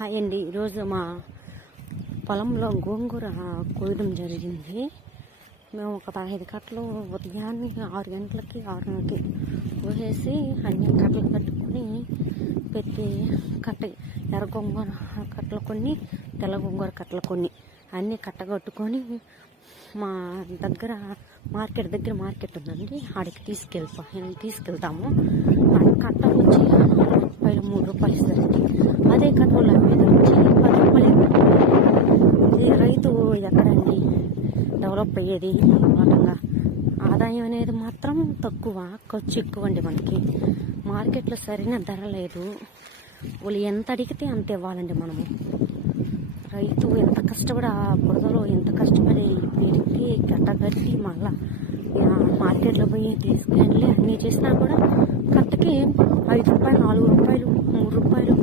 Hi అండి. ఈరోజు మా పొలంలో గోంగూర కోయడం జరిగింది. మేము ఒక 15 కట్టలు ఉదయాన్నే 6 గంటలకి 6:30కి కోసేసి అన్ని కట్టలు కట్టుకొని పెట్టి ఎర్ర గోంగూర కట్టలు కొన్ని, తెల్ల గోంగూర కట్టలు కొన్ని అన్నీ కట్టగట్టుకొని మా దగ్గర మార్కెట్ ఉందండి, ఆడికి తీసుకెళ్తాము. కట్ట వచ్చి రూపాయలు 3 రూపాయలు ఇస్తారండి. అదే కట్టలు మీద వచ్చి 10 రూపాయలు. ఇది రైతు ఎక్కడండి డెవలప్ అయ్యేది? వాటంగా ఆదాయం అనేది మాత్రం తక్కువ, ఖర్చు ఎక్కువ అండి. మనకి మార్కెట్లో సరైన ధర లేదు. వాళ్ళు ఎంత అడిగితే అంత ఇవ్వాలండి. మనము రైతు ఎంత కష్టపడి ఆ బురదలో ఎంత కష్టపడి పెట్టి కట్టగట్టి మళ్ళా మార్కెట్లో పోయి తీసుకెళ్ళి అన్నీ చేసినా కూడా కట్టకి 5 రూపాయలు, 4 రూపాయలు, 3 రూపాయలు